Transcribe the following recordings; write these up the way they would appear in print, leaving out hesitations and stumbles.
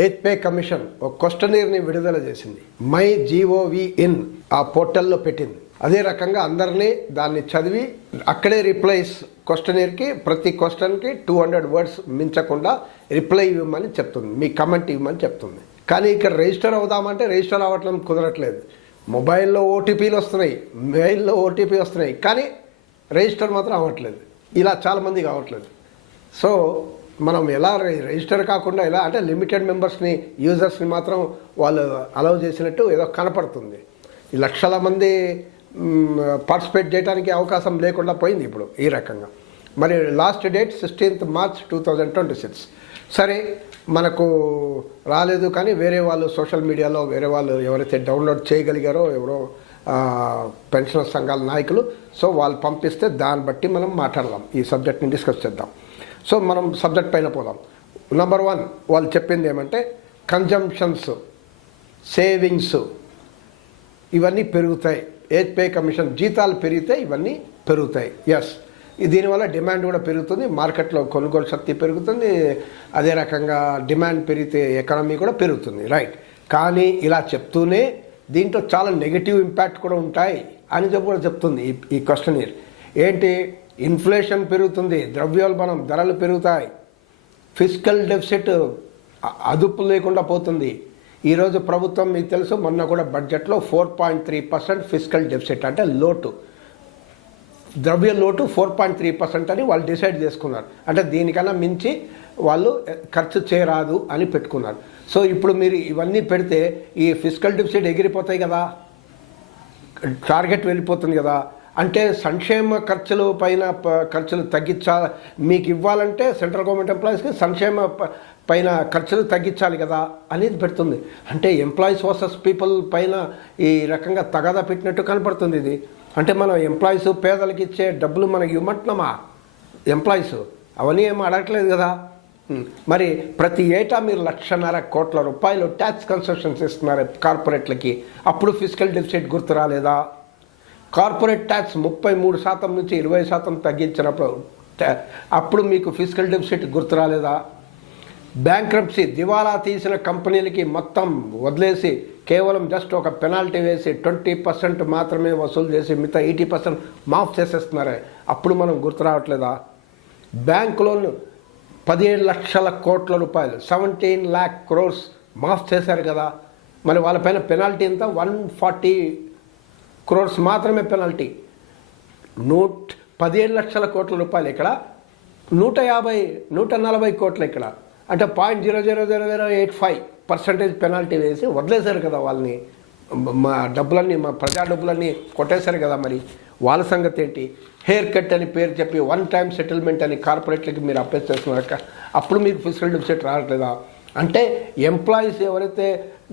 Eighth pay commission ఒక క్వశ్చనీర్ని విడుదల చేసింది. మై జీఓవి ఇన్ ఆ పోర్టల్లో పెట్టింది. అదే రకంగా అందరినీ దాన్ని చదివి అక్కడే రిప్లైస్ క్వశ్చనీర్కి ప్రతి క్వశ్చన్కి 200 వర్డ్స్ మించకుండా రిప్లై ఇవ్వమని చెప్తుంది, మీ కమెంట్ ఇవ్వమని చెప్తుంది. కానీ ఇక్కడ రిజిస్టర్ అవుదామంటే రిజిస్టర్ అవ్వటం కుదరట్లేదు. మొబైల్లో ఓటీపీలు వస్తున్నాయి, మెయిల్లో ఓటీపీ వస్తున్నాయి, కానీ రిజిస్టర్ మాత్రం అవ్వట్లేదు. ఇలా చాలామంది కావట్లేదు. సో మనం ఎలా రిజిస్టర్ కాకుండా ఎలా అంటే లిమిటెడ్ మెంబర్స్ని యూజర్స్ని మాత్రం వాళ్ళు అలౌ చేసినట్టు ఏదో కనపడుతుంది. ఈ లక్షల మంది పార్టిసిపేట్ చేయడానికి అవకాశం లేకుండా పోయింది ఇప్పుడు ఈ రకంగా. మరి లాస్ట్ డేట్ 16th March 2026. సరే మనకు రాలేదు, కానీ వేరే వాళ్ళు సోషల్ మీడియాలో వేరే వాళ్ళు ఎవరైతే డౌన్లోడ్ చేయగలిగారో ఎవరో పెన్షన్ సంఘాల నాయకులు, సో వాళ్ళు పంపిస్తే దాన్ని బట్టి మనం మాట్లాడదాం, ఈ సబ్జెక్ట్ని డిస్కస్ చేద్దాం. సో మనం సబ్జెక్ట్ పైన పోదాం. నెంబర్ 1 వాళ్ళు చెప్పింది ఏమంటే కన్జంప్షన్స్, సేవింగ్స్ ఇవన్నీ పెరుగుతాయి. ఎయిత్ పే కమిషన్ జీతాలు పెరిగితే ఇవన్నీ పెరుగుతాయి. ఎస్, దీనివల్ల డిమాండ్ కూడా పెరుగుతుంది, మార్కెట్లో కొనుగోలు శక్తి పెరుగుతుంది, అదే రకంగా డిమాండ్ పెరిగితే ఎకానమీ కూడా పెరుగుతుంది, రైట్. కానీ ఇలా చెప్తూనే దీంట్లో చాలా నెగిటివ్ ఇంపాక్ట్ కూడా ఉంటాయి అని కూడా చెప్తుంది ఈ క్వశ్చనీర్. ఏంటి? ఇన్ఫ్లేషన్ పెరుగుతుంది, ద్రవ్యోల్బణం ధరలు పెరుగుతాయి, ఫిస్కల్ డెఫిసిట్ అదుపు లేకుండా పోతుంది. ఈరోజు ప్రభుత్వం మీకు తెలుసు మొన్న కూడా బడ్జెట్లో 4.3% ఫిస్కల్ డెఫిసిట్ అంటే లోటు, ద్రవ్య లోటు 4.3% అని వాళ్ళు డిసైడ్ చేసుకున్నారు. అంటే దీనికన్నా మించి వాళ్ళు ఖర్చు చేయరాదు అని పెట్టుకున్నారు. సో ఇప్పుడు మీరు ఇవన్నీ పెడితే ఈ ఫిస్కల్ డెఫిసిట్ ఎగిరిపోతాయి కదా, టార్గెట్ వెళ్ళిపోతుంది కదా. అంటే సంక్షేమ ఖర్చుల పైన ఖర్చులు తగ్గించాలి, మీకు ఇవ్వాలంటే సెంట్రల్ గవర్నమెంట్ ఎంప్లాయీస్కి సంక్షేమ పైన ఖర్చులు తగ్గించాలి కదా అనేది పెడుతుంది. అంటే ఎంప్లాయీస్ వర్సెస్ పీపుల్ పైన ఈ రకంగా తగాదా పెట్టినట్టు కనపడుతుంది ఇది. అంటే మనం ఎంప్లాయీస్ పేదలకు ఇచ్చే డబ్బులు మనకి ఇవ్వమంటున్నామా? ఎంప్లాయీస్ అవన్నీ ఏమో అడగట్లేదు కదా. మరి ప్రతి ఏటా మీరు 1,50,000 కోట్ల రూపాయలు ట్యాక్స్ కన్సెషన్స్ ఇస్తున్నారు కార్పొరేట్లకి, అప్పుడు ఫిస్కల్ డెఫిసిట్ గుర్తు రాలేదా? కార్పొరేట్ ట్యాక్స్ 33% నుంచి 20% తగ్గించినప్పుడు అప్పుడు మీకు ఫిస్కల్ డెఫిసిట్ గుర్తు రాలేదా? బ్యాంక్రప్సీ, దివాలా తీసిన కంపెనీలకి మొత్తం వదిలేసి కేవలం జస్ట్ ఒక పెనాల్టీ వేసి 20% మాత్రమే వసూలు చేసి మిగతా 80% మాఫ్ చేసేస్తున్నారే, అప్పుడు మనం గుర్తు రావట్లేదా? బ్యాంక్ లోన్ 17 లక్షల కోట్ల రూపాయలు 17 lakh crores మాఫ్ చేశారు కదా, మరి వాళ్ళపైన పెనాల్టీ ఎంత? 140 crores మాత్రమే పెనాల్టీ. 17 లక్షల కోట్ల రూపాయలు ఇక్కడ, 140 కోట్లు ఇక్కడ, అంటే 0.00085% పెనాల్టీ వేసి వదిలేశారు కదా వాళ్ళని. మా డబ్బులన్నీ, మా ప్రజా డబ్బులన్నీ కొట్టేశారు కదా. మరి వాళ్ళ సంగతి ఏంటి? హెయిర్ కట్ అని పేరు చెప్పి 1 time సెటిల్మెంట్ అని కార్పొరేట్లకి మీరు అప్పేస్ చేస్తున్నారు, అప్పుడు మీకు ఫిస్కల్ డెఫిసిట్ రావట్లేదా? అంటే ఎంప్లాయీస్ ఎవరైతే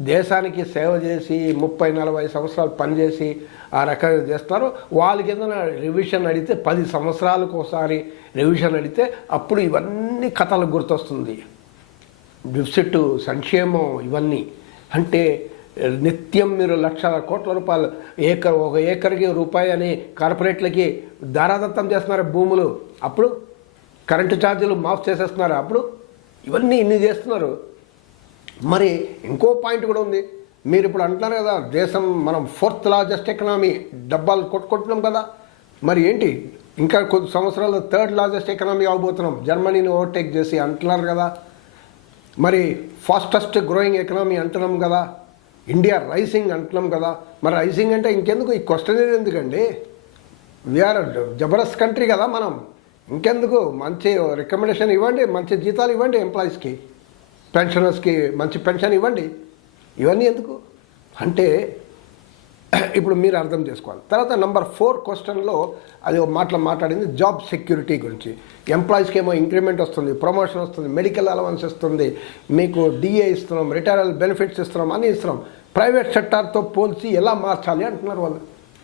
దేశానికి సేవ చేసి 30-40 సంవత్సరాలు పనిచేసి ఆ రకంగా చేస్తారో వాళ్ళకి ఏదైనా రివిజన్ అడిగితే 10 సంవత్సరాలకు ఒకసారి రివిజన్ అడిగితే అప్పుడు ఇవన్నీ కథలు గుర్తొస్తుంది. డెఫిసిట్, సంక్షేమం ఇవన్నీ. అంటే నిత్యం మీరు 1,00,000 కోట్ల రూపాయలు ఒక ఏకర్కి రూపాయి అని కార్పొరేట్లకి దారాదత్తం చేస్తున్నారు భూములు, అప్పుడు కరెంటు ఛార్జీలు మాఫ్ చేసేస్తున్నారు, అప్పుడు ఇవన్నీ ఇన్ని చేస్తున్నారు. మరి ఇంకో పాయింట్ కూడా ఉంది. మీరు ఇప్పుడు అంటున్నారు కదా దేశం మనం 4th largest ఎకనామీ, డబ్బాలు కొట్టుకుంటున్నాం కదా. మరి ఏంటి ఇంకా కొద్ది సంవత్సరాలు 3rd largest ఎకనామీ అవబోతున్నాం, జర్మనీని ఓవర్టేక్ చేసి అంటున్నారు కదా. మరి ఫాస్టెస్ట్ గ్రోయింగ్ ఎకనామీ అంటున్నాం కదా, ఇండియా రైసింగ్ అంటున్నాం కదా. మరి రైసింగ్ అంటే ఇంకెందుకు ఈ క్వశ్చన్ ఎందుకండి? వీఆర్ జబర్దస్త్ కంట్రీ కదా మనం, ఇంకెందుకు? మంచి రికమెండేషన్ ఇవ్వండి, మంచి జీతాలు ఇవ్వండి ఎంప్లాయీస్కి, పెన్షనర్స్కి మంచి పెన్షన్ ఇవ్వండి, ఇవన్నీ ఎందుకు అంటే ఇప్పుడు మీరు అర్థం చేసుకోవాలి. తర్వాత నెంబర్ 4 క్వశ్చన్లో అది ఒక మాట్లాడింది జాబ్ సెక్యూరిటీ గురించి. ఎంప్లాయీస్కి ఏమో ఇంక్రిమెంట్ వస్తుంది, ప్రమోషన్ వస్తుంది, మెడికల్ అలవెన్స్ ఇస్తుంది, మీకు డిఏ ఇస్తున్నాం, రిటైరల్ బెనిఫిట్స్ ఇస్తున్నాం, అన్నీ ఇస్తున్నాం. ప్రైవేట్ సెక్టార్తో పోల్చి ఎలా మార్చాలి అంటున్నారు వాళ్ళు.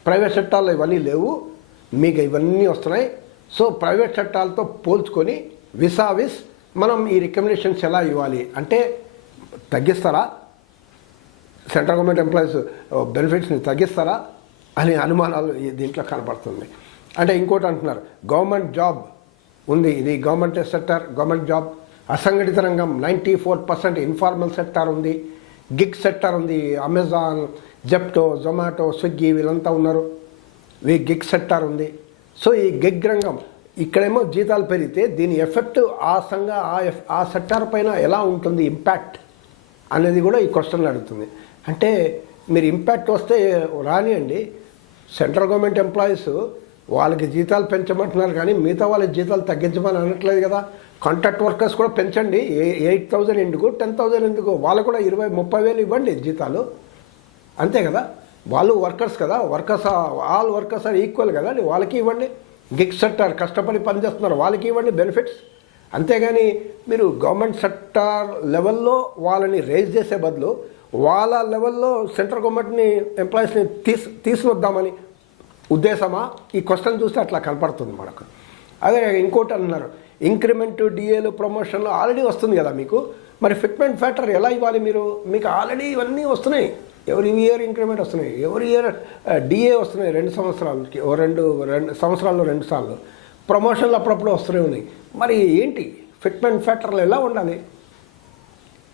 ప్రైవేట్ సెక్టార్లో ఇవన్నీ లేవు, మీకు ఇవన్నీ వస్తున్నాయి. సో ప్రైవేట్ చట్టాలతో పోల్చుకొని విసావిస్ మనం ఈ రికమెండేషన్స్ ఎలా ఇవ్వాలి అంటే తగ్గిస్తారా? సెంట్రల్ గవర్నమెంట్ ఎంప్లాయీస్ బెనిఫిట్స్ని తగ్గిస్తారా అనే అనుమానాలు దీంట్లో కనపడుతుంది. అంటే ఇంకోటి అంటున్నారు, గవర్నమెంట్ జాబ్ ఉంది, ఇది గవర్నమెంట్ సెక్టర్, గవర్నమెంట్ జాబ్ అసంఘటిత రంగం 94% ఇన్ఫార్మల్ సెక్టార్ ఉంది, గిగ్ సెక్టార్ ఉంది. అమెజాన్, జెప్టో, జొమాటో, స్విగ్గీ వీళ్ళంతా ఉన్నారు. గిగ్ సెక్టార్ ఉంది. సో ఈ గిగ్ రంగం ఇక్కడేమో జీతాలు పెరిగితే దీని ఎఫెక్ట్ ఆ సెక్టార్ పైన ఎలా ఉంటుంది, ఇంపాక్ట్ అనేది కూడా ఈ క్వశ్చన్లు అడుగుతుంది. అంటే మీరు ఇంపాక్ట్ వస్తే రానియండి, సెంట్రల్ గవర్నమెంట్ ఎంప్లాయీస్ వాళ్ళకి జీతాలు పెంచమంటున్నారు కానీ మిగతా వాళ్ళకి జీతాలు తగ్గించమని అనట్లేదు కదా. కాంట్రాక్ట్ వర్కర్స్ కూడా పెంచండి. 8,000 ఎందుకు, 10,000 ఎందుకు, వాళ్ళు కూడా 20,000-30,000 ఇవ్వండి జీతాలు, అంతే కదా. వాళ్ళు వర్కర్స్ కదా, ఆల్ వర్కర్స్ ఆర్ ఈక్వల్ కదా, వాళ్ళకి ఇవ్వండి. గిగ్ సెక్టార్ కష్టపడి పనిచేస్తున్నారు, వాళ్ళకి ఇవ్వండి బెనిఫిట్స్. అంతేగాని మీరు గవర్నమెంట్ సెక్టార్ లెవెల్లో వాళ్ళని రేజ్ చేసే బదులు వాళ్ళ లెవెల్లో సెంట్రల్ గవర్నమెంట్ని ఎంప్లాయీస్ని తీసుకొద్దామని ఉద్దేశమా? ఈ క్వశ్చన్ చూస్తే అట్లా కనపడుతుంది మనకు. అదే ఇంకోటి అన్నారు, ఇంక్రిమెంట్, డిఏలు, ప్రమోషన్లు ఆల్రెడీ వస్తుంది కదా మీకు, మరి ఫిట్మెంట్ ఫ్యాక్టర్ ఎలా ఇవ్వాలి మీరు? మీకు ఆల్రెడీ ఇవన్నీ వస్తున్నాయి. ఎవరి ఇయర్ ఇంక్రిమెంట్ వస్తున్నాయి, ఎవరి ఇయర్ డిఏ వస్తున్నాయి 2 సంవత్సరాలకి, రెండు సంవత్సరాల్లో 2 సార్లు. ప్రమోషన్లు అప్పుడప్పుడు వస్తూనే ఉన్నాయి. మరి ఏంటి ఫిట్మెంట్ ఫ్యాక్టర్లు ఎలా ఉండాలి?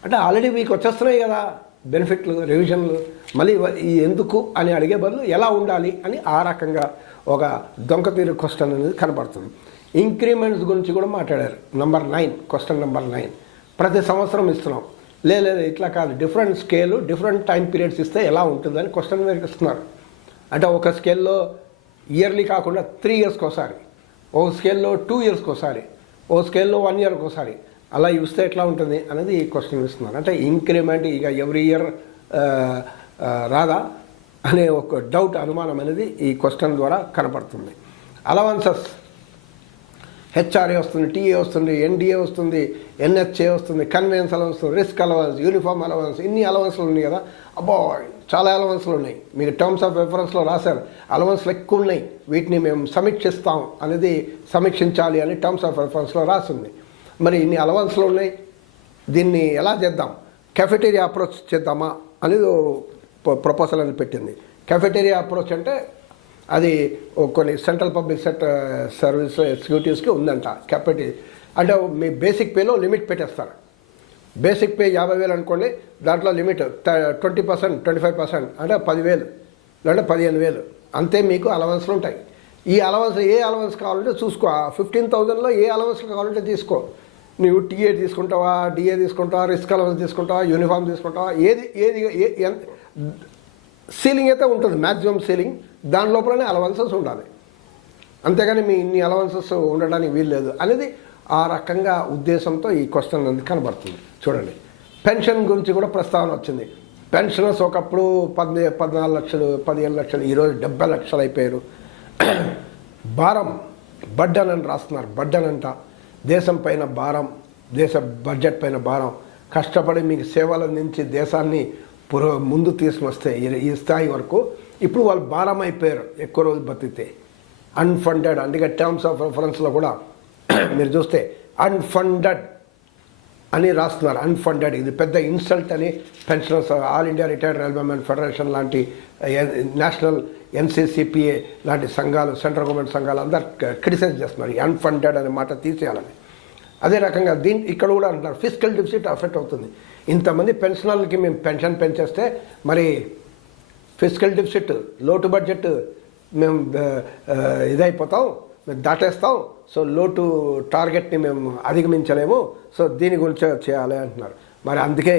అంటే ఆల్రెడీ మీకు వచ్చేస్తున్నాయి కదా బెనిఫిట్లు, రివిజన్లు, మళ్ళీ ఎందుకు అని అడిగే బదులు ఎలా ఉండాలి అని ఆ రకంగా ఒక దొంగతీరు క్వశ్చన్ అనేది కనబడుతుంది. ఇంక్రిమెంట్స్ గురించి కూడా మాట్లాడారు. క్వశ్చన్ నెంబర్ 9 ప్రతి సంవత్సరం ఇస్తున్నాం, లేదు ఇట్లా కాదు, different scale, different time periods ఇస్తే ఎలా ఉంటుందని క్వశ్చన్ మీరు ఇస్తున్నారు. అంటే ఒక స్కేల్లో ఇయర్లీ కాకుండా 3 ఇయర్స్కి ఒకసారి, ఒక స్కేల్లో 2 ఇయర్స్కి ఒకసారి, ఓ స్కేల్లో 1 ఇయర్కి ఒకసారి అలా ఇస్తే ఎట్లా ఉంటుంది అనేది ఈ క్వశ్చన్ ఇస్తున్నారు. అంటే ఇంక్రిమెంట్ ఇక ఎవ్రీ ఇయర్ రాదా అనే ఒక డౌట్, అనుమానం అనేది ఈ క్వశ్చన్ ద్వారా కనపడుతుంది. అలవన్సెస్ హెచ్ఆర్ఏ వస్తుంది, టీఏ వస్తుంది, ఎన్డీఏ వస్తుంది, ఎన్హెచ్ఏ వస్తుంది, conveyance allowance, risk allowance, uniform allowance, ఇన్ని అలవన్స్లు ఉన్నాయి కదా. అబ్బో చాలా అలవన్స్లు ఉన్నాయి. మీకు టర్మ్స్ ఆఫ్ రెఫరెన్స్లో రాశారు అలవన్స్లు ఎక్కువ ఉన్నాయి, వీటిని మేము సమీక్షిస్తాం అనేది, సమీక్షించాలి అని టర్మ్స్ ఆఫ్ రెఫరెన్స్లో రాసింది. మరి ఇన్ని అలవన్స్లు ఉన్నాయి, దీన్ని ఎలా చేద్దాం, కెఫెటేరియా అప్రోచ్ చేద్దామా అనేది ప్రపోజల్ అని పెట్టింది. కెఫెటేరియా అప్రోచ్ అంటే అది కొన్ని సెంట్రల్ పబ్లిక్ సర్వీస్ ఎగ్జిక్యూటివ్స్కి ఉందంట. కెఫెటేరియా అంటే మీ బేసిక్ పేలో లిమిట్ పెట్టేస్తారు. బేసిక్ పే 50,000 అనుకోండి, దాంట్లో లిమిట్ 20%, 25% అంటే 10,000 లేదంటే 15,000 అంతే మీకు అలవన్స్లు ఉంటాయి. ఈ అలవన్స్ ఏ అలవన్స్ కావాలంటే చూసుకో, 15,000లో ఏ అలవన్స్ కావాలంటే తీసుకో. నువ్వు టీఏ తీసుకుంటావా, డిఏ తీసుకుంటావా, రిస్క్ అలవన్స్ తీసుకుంటావా, యూనిఫామ్ తీసుకుంటావా, ఏది సీలింగ్ అయితే ఉంటుంది, మ్యాక్సిమం సీలింగ్, దాని లోపలనే అలవన్సెస్ ఉండాలి. అంతేగాని మీ ఇన్ని అలవన్సెస్ ఉండడానికి వీల్లేదు అనేది ఆ రకంగా ఉద్దేశంతో ఈ క్వశ్చన్ అనేది కనబడుతుంది. చూడండి, పెన్షన్ గురించి కూడా ప్రస్తావన వచ్చింది. పెన్షనర్స్ ఒకప్పుడు 14 లక్షలు, 15 లక్షలు, ఈరోజు 70 లక్షలు అయిపోయారు. భారం, బడ్డన్ అని రాస్తున్నారు. బడ్డన్ అంట దేశం పైన భారం, దేశ బడ్జెట్ పైన భారం. కష్టపడి మీకు సేవలు అందించి దేశాన్ని ముందు తీసుకుని వస్తే ఈ స్థాయి వరకు ఇప్పుడు వాళ్ళు భారం అయిపోయారు ఎక్కువ రోజులు బతికితే. అన్ఫండెడ్, అందుకే టర్మ్స్ ఆఫ్ రెఫరెన్స్లో కూడా మీరు చూస్తే అన్ఫండెడ్ అని రాస్తున్నారు. అన్ఫండెడ్ ఇది పెద్ద ఇన్సల్ట్ అని pensioners, all India retired railwaymen federation లాంటి, నేషనల్ ఎన్సీసీపీఏ లాంటి సంఘాలు, సెంట్రల్ గవర్నమెంట్ సంఘాలు అందరు క్రిటిసైజ్ చేస్తున్నారు. అన్ఫండెడ్ అనే మాట తీసేయాలని. అదే రకంగా ఇక్కడ కూడా అంటున్నారు ఫిజికల్ డెఫిసిట్ అఫెక్ట్ అవుతుంది. ఇంతమంది పెన్షనర్లకి మేము పెన్షన్ పెంచేస్తే మరి ఫిజికల్ డెఫిసిట్, లోటు బడ్జెట్ మేము ఇదైపోతాం, మేము దాటేస్తాం. సో లోటు టార్గెట్ని మేము అధిగమించలేము. సో దీని గురించి చేయాలి అంటున్నారు. మరి అందుకే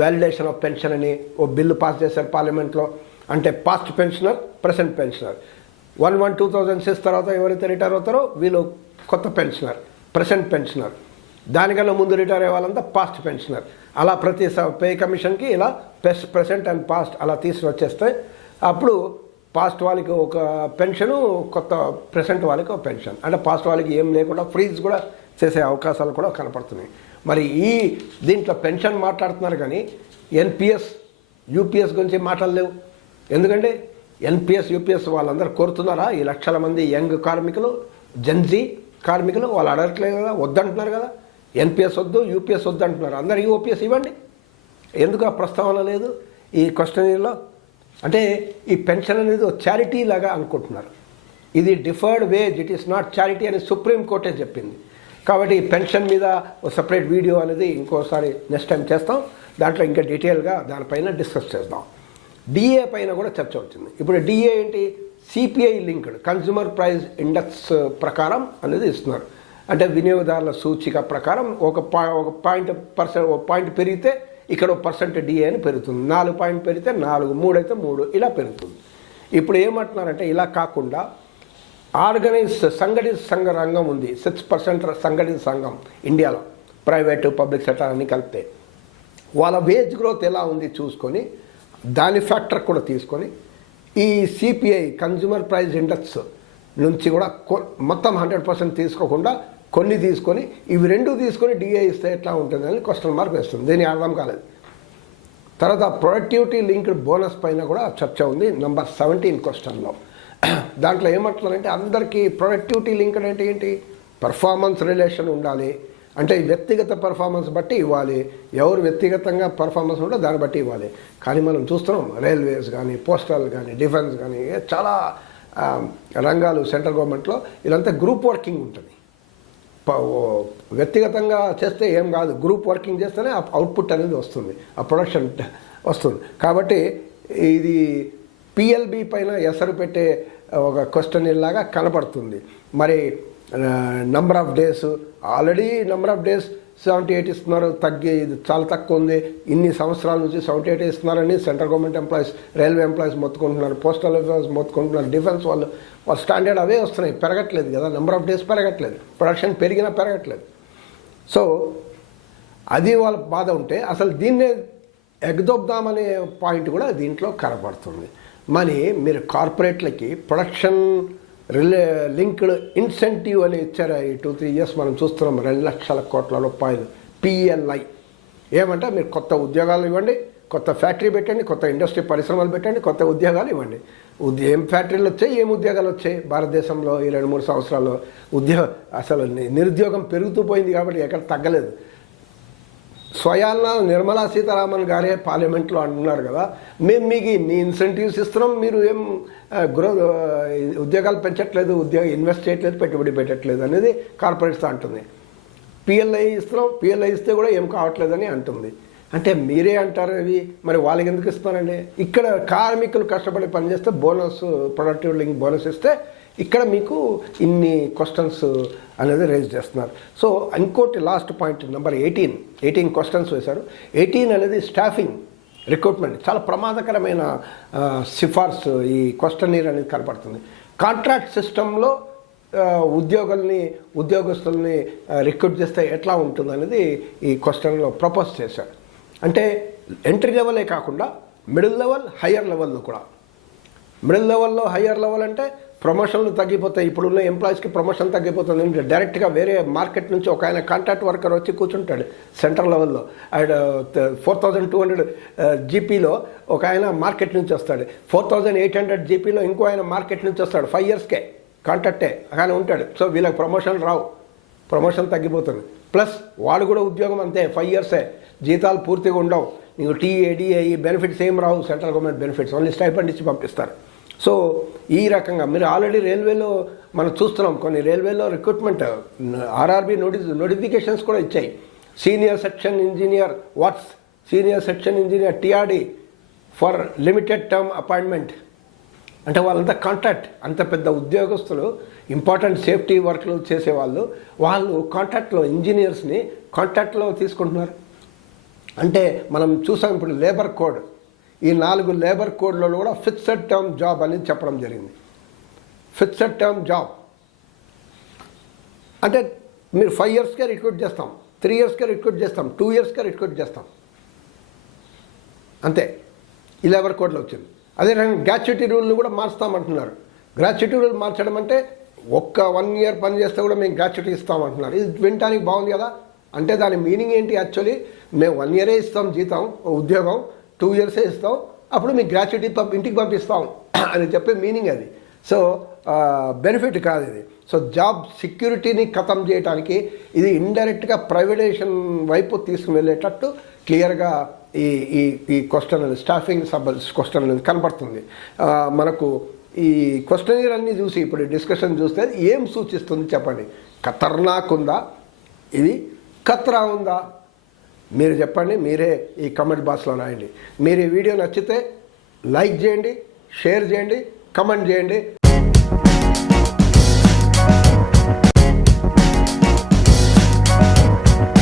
వ్యాలిడేషన్ ఆఫ్ పెన్షన్ అని ఓ బిల్లు పాస్ చేశారు పార్లమెంట్లో. అంటే పాస్ట్ పెన్షనర్, ప్రెసెంట్ పెన్షనర్. 1/1/2006 తర్వాత ఎవరైతే రిటైర్ అవుతారో వీళ్ళు కొత్త పెన్షనర్, ప్రెసెంట్ పెన్షనర్. దానికన్నా ముందు రిటైర్ అయ్యే వాళ్ళంతా పాస్ట్ పెన్షనర్. అలా ప్రతి పే కమిషన్కి ఇలా ప్రెసెంట్ అండ్ పాస్ట్ అలా తీసుకుని వచ్చేస్తే అప్పుడు పాస్ట్ వాళ్ళకి ఒక పెన్షను, కొత్త ప్రెసెంట్ వాళ్ళకి ఒక పెన్షన్. అంటే పాస్ట్ వాళ్ళకి ఏం లేకుండా ఫ్రీజ్ కూడా చేసే అవకాశాలు కూడా కనపడుతున్నాయి. మరి దీంట్లో పెన్షన్ మాట్లాడుతున్నారు కానీ ఎన్పిఎస్, యూపీఎస్ గురించి మాట్లాడలేవు. ఎందుకంటే ఎన్పిఎస్, యూపీఎస్ వాళ్ళందరూ కోరుతున్నారా? ఈ లక్షల మంది యంగ్ కార్మికులు, జెన్జీ కార్మికులు వాళ్ళు అడగట్లేదు కదా, వద్దంటున్నారు కదా. ఎన్పిఎస్ వద్దు, యూపీఎస్ వద్దు అంటున్నారు. అందరికీ ఓపీఎస్ ఇవ్వండి. ఎందుకు ఆ ప్రస్తావన లేదు ఈ క్వశ్చనీర్లో? అంటే ఈ పెన్షన్ అనేది ఒక చారిటీ లాగా అనుకుంటున్నారు. ఇది deferred wage, it is not charity అని సుప్రీం కోర్టే చెప్పింది. కాబట్టి పెన్షన్ మీద ఒక సపరేట్ వీడియో అనేది ఇంకోసారి నెక్స్ట్ టైం చేస్తాం. దాంట్లో ఇంకా డీటెయిల్గా దానిపైన డిస్కస్ చేద్దాం. డిఏ పైన కూడా చర్చ వచ్చింది. ఇప్పుడు డిఏ ఏంటి? CPI linked consumer price index ప్రకారం అనేది ఇస్తున్నారు. అంటే వినియోగదారుల సూచిక ప్రకారం ఒక పాయింట్ పెరిగితే ఇక్కడ % డిఏ అని పెరుగుతుంది. 4 పాయింట్ పెరిగితే 4, 3 అయితే 3 ఇలా పెరుగుతుంది. ఇప్పుడు ఏమంటున్నారంటే ఇలా కాకుండా సంఘటిత సంఘ రంగం ఉంది, 6% సంఘటిత సంఘం ఇండియాలో, ప్రైవేటు పబ్లిక్ సెక్టర్ అన్ని కలిపితే వాళ్ళ వేజ్ గ్రోత్ ఎలా ఉంది చూసుకొని దాని ఫ్యాక్టర్ కూడా తీసుకొని ఈ సిపిఐ కన్జ్యూమర్ ప్రైస్ ఇండెక్స్ నుంచి కూడా మొత్తం 100% తీసుకోకుండా కొన్ని తీసుకొని ఇవి రెండు తీసుకొని డిఏ ఇస్తే ఎట్లా ఉంటుందని క్వశ్చన్ మార్క్ వేస్తుంది. దీనికి అర్థం కాలేదు. తర్వాత ప్రొడక్టివిటీ లింక్డ్ బోనస్ పైన కూడా చర్చ ఉంది నంబర్ 17 క్వశ్చన్లో. దాంట్లో ఏమంటున్నారంటే అందరికీ ప్రొడక్టివిటీ లింక్డ్ అంటే ఏంటి? పర్ఫార్మెన్స్ రిలేషన్ ఉండాలి, అంటే వ్యక్తిగత పర్ఫార్మెన్స్ బట్టి ఇవ్వాలి. ఎవరు వ్యక్తిగతంగా పర్ఫార్మెన్స్ ఉంటే దాన్ని బట్టి ఇవ్వాలి. కానీ మనం చూస్తున్నాం రైల్వేస్ కానీ, పోస్టల్ కానీ, డిఫెన్స్ కానీ చాలా రంగాలు సెంట్రల్ గవర్నమెంట్లో ఇదంతా గ్రూప్ వర్కింగ్ ఉంటుంది. వ్యక్తిగతంగా చేస్తే ఏం కాదు, గ్రూప్ వర్కింగ్ చేస్తేనే ఆ అవుట్పుట్ అనేది వస్తుంది, ఆ ప్రొడక్షన్ వస్తుంది. కాబట్టి ఇది పిఎల్బి పైన ఎసరు పెట్టే ఒక క్వశ్చన్ లాగా కనపడుతుంది. మరి number of days already number of days 78 ఇస్తున్నారు, ఇది చాలా తక్కువ ఉంది. ఇన్ని సంవత్సరాల నుంచి 78 ఇస్తున్నారని central government employees, railway employees మొత్తుకుంటున్నారు, పోస్టల్ ఎంప్లాయీస్ మొత్తుకుంటున్నారు, డిఫెన్స్ వాళ్ళ స్టాండర్డ్ అవే వస్తున్నాయి, పెరగట్లేదు కదా, నెంబర్ ఆఫ్ డేస్ పెరగట్లేదు, ప్రొడక్షన్ పెరిగినా పెరగట్లేదు. సో అది వాళ్ళ బాధ ఉంటే అసలు దీన్నే ఎగదొబ్దామనే పాయింట్ కూడా దీంట్లో కనపడుతుంది. మరి మీరు కార్పొరేట్లకి ప్రొడక్షన్ లింక్డ్ ఇన్సెంటివ్ అని ఇచ్చారు. ఈ 2-3 ఇయర్స్ మనం చూస్తున్నాం, 2 లక్షల కోట్ల రూపాయలు పిఎల్ఐ. ఏమంటే మీరు కొత్త ఉద్యోగాలు ఇవ్వండి, కొత్త ఫ్యాక్టరీ పెట్టండి, కొత్త ఇండస్ట్రీ పరిశ్రమలు పెట్టండి, కొత్త ఉద్యోగాలు ఇవ్వండి. ఏం ఫ్యాక్టరీలు వచ్చాయి, ఏం ఉద్యోగాలు వచ్చాయి భారతదేశంలో ఈ 2-3 సంవత్సరాల్లో? అసలు నిరుద్యోగం పెరుగుతూ పోయింది కాబట్టి ఎక్కడ తగ్గలేదు. స్వయాన నిర్మలా సీతారామన్ గారే పార్లమెంట్లో అంటున్నారు కదా, మేము మీకు ఇన్ని ఇన్సెంటివ్స్ ఇస్తున్నాం, మీరు ఏం ఉద్యోగాలు పెంచట్లేదు, ఇన్వెస్ట్ చేయట్లేదు, పెట్టుబడి పెట్టట్లేదు అనేది కార్పొరేట్స్ అంటుంది. పిఎల్ఐ ఇస్తున్నాం, పిఎల్ఐ ఇస్తే కూడా ఏం కావట్లేదని అంటుంది. అంటే మీరే అంటారు అవి, మరి వాళ్ళకి ఎందుకు ఇస్తున్నారండి? ఇక్కడ కార్మికులు కష్టపడి పనిచేస్తే బోనస్, ప్రొడక్టివ్ లింక్ బోనస్ ఇస్తే ఇక్కడ మీకు ఇన్ని క్వశ్చన్స్ అనేది రేజ్ చేస్తున్నారు. సో ఇంకోటి లాస్ట్ పాయింట్ నెంబర్ 18 క్వశ్చన్స్ వేశారు. 18 అనేది స్టాఫింగ్ రిక్రూట్మెంట్, చాలా ప్రమాదకరమైన సిఫార్సు ఈ క్వశ్చనీర్ అనేది కనపడుతుంది. కాంట్రాక్ట్ సిస్టంలో ఉద్యోగస్తుల్ని రిక్రూట్ చేస్తే ఎట్లా ఉంటుంది అనేది ఈ క్వశ్చన్లో ప్రపోజ్ చేశారు. అంటే ఎంట్రీ లెవెలే కాకుండా మిడిల్ లెవెల్, హయ్యర్ లెవెల్లో కూడా. మిడిల్ లెవెల్లో, హయ్యర్ లెవెల్ అంటే ప్రమోషన్లు తగ్గిపోతాయి. ఇప్పుడున్న ఎంప్లాయీస్కి ప్రమోషన్ తగ్గిపోతుంది. డైరెక్ట్గా వేరే మార్కెట్ నుంచి ఒక ఆయన కాంట్రాక్ట్ వర్కర్ వచ్చి కూర్చుంటాడు సెంట్రల్ లెవెల్లో. అండ్ 4200 జీపీలో ఒక ఆయన మార్కెట్ నుంచి వస్తాడు, 4800 జీపీలో ఇంకో ఆయన మార్కెట్ నుంచి వస్తాడు. 5 ఇయర్స్కే కాంట్రాక్టే కానీ ఉంటాడు. సో వీళ్ళకి ప్రమోషన్ రావు, ప్రమోషన్ తగ్గిపోతుంది. ప్లస్ వాడు కూడా ఉద్యోగం అంతే, 5 ఇయర్సే, జీతాలు పూర్తిగా ఉండవు. నీకు టీఏడిఏ బెనిఫిట్స్ ఏం రావు, central government benefits only stipend ఇచ్చి పంపిస్తారు. సో ఈ రకంగా మీరు ఆల్రెడీ రైల్వేలో మనం చూస్తున్నాం, కొన్ని రైల్వేలో రిక్రూట్మెంట్ ఆర్ఆర్బీ నోటిఫికేషన్స్ కూడా ఇచ్చాయి. Senior section engineer senior section engineer TRD for limited term appointment. అంటే వాళ్ళంతా కాంట్రాక్ట్, అంత పెద్ద ఉద్యోగస్తులు, ఇంపార్టెంట్ సేఫ్టీ వర్క్లు చేసేవాళ్ళు, వాళ్ళు కాంట్రాక్ట్లో ఇంజనీర్స్ని కాంట్రాక్ట్లో తీసుకుంటున్నారు. అంటే మనం చూసాం ఇప్పుడు లేబర్ కోడ్, ఈ 4 లేబర్ కోడ్లలో కూడా ఫిక్స్డ్ టర్మ్ జాబ్ అనేది చెప్పడం జరిగింది. ఫిక్స్డ్ టర్మ్ జాబ్ అంటే మీరు 5 ఇయర్స్కే రిక్రూట్ చేస్తాం, 3 ఇయర్స్కే రిక్రూట్ చేస్తాం, 2 ఇయర్స్కే రిక్రూట్ చేస్తాం, అంతే. ఈ లేబర్ కోడ్లో వచ్చింది. అదే రకంగా గ్రాట్యుటీ రూల్ని కూడా మార్చుతామంటున్నారు. గ్రాట్యుటీ రూల్ మార్చడం అంటే ఒక్క 1 ఇయర్ పని చేస్తే కూడా మేము గ్రాట్యుటీ ఇస్తామంటున్నారు. ఇది వినటానికి బాగుంది కదా. అంటే దాని మీనింగ్ ఏంటి? యాక్చువల్లీ మేము 1 ఇయరే ఇస్తాం జీతం, ఉద్యోగం 2 ఇయర్సే ఇస్తాం, అప్పుడు మీకు గ్రాట్యుటీ ఇంటికి పంపిస్తాం అని చెప్పే మీనింగ్ అది. సో బెనిఫిట్ కాదు ఇది. సో జాబ్ సెక్యూరిటీని ఖతం చేయడానికి ఇది ఇండైరెక్ట్గా ప్రైవేటైజేషన్ వైపు తీసుకుని వెళ్ళేటట్టు క్లియర్గా ఈ క్వశ్చన్ అనేది, స్టాఫింగ్ క్వశ్చన్ అనేది కనపడుతుంది మనకు. ఈ క్వశ్చనీర్ అన్నీ చూసి ఇప్పుడు డిస్కషన్ చూస్తే ఏం సూచిస్తుంది చెప్పండి? ఖతర్నాక్ ఉందా, ఇది ఖతరా ఉందా? మీరు చెప్పండి, మీరే ఈ కమెంట్ బాక్స్లో రాయండి. మీరు ఈ వీడియో నచ్చితే లైక్ చేయండి, షేర్ చేయండి, కమెంట్ చేయండి.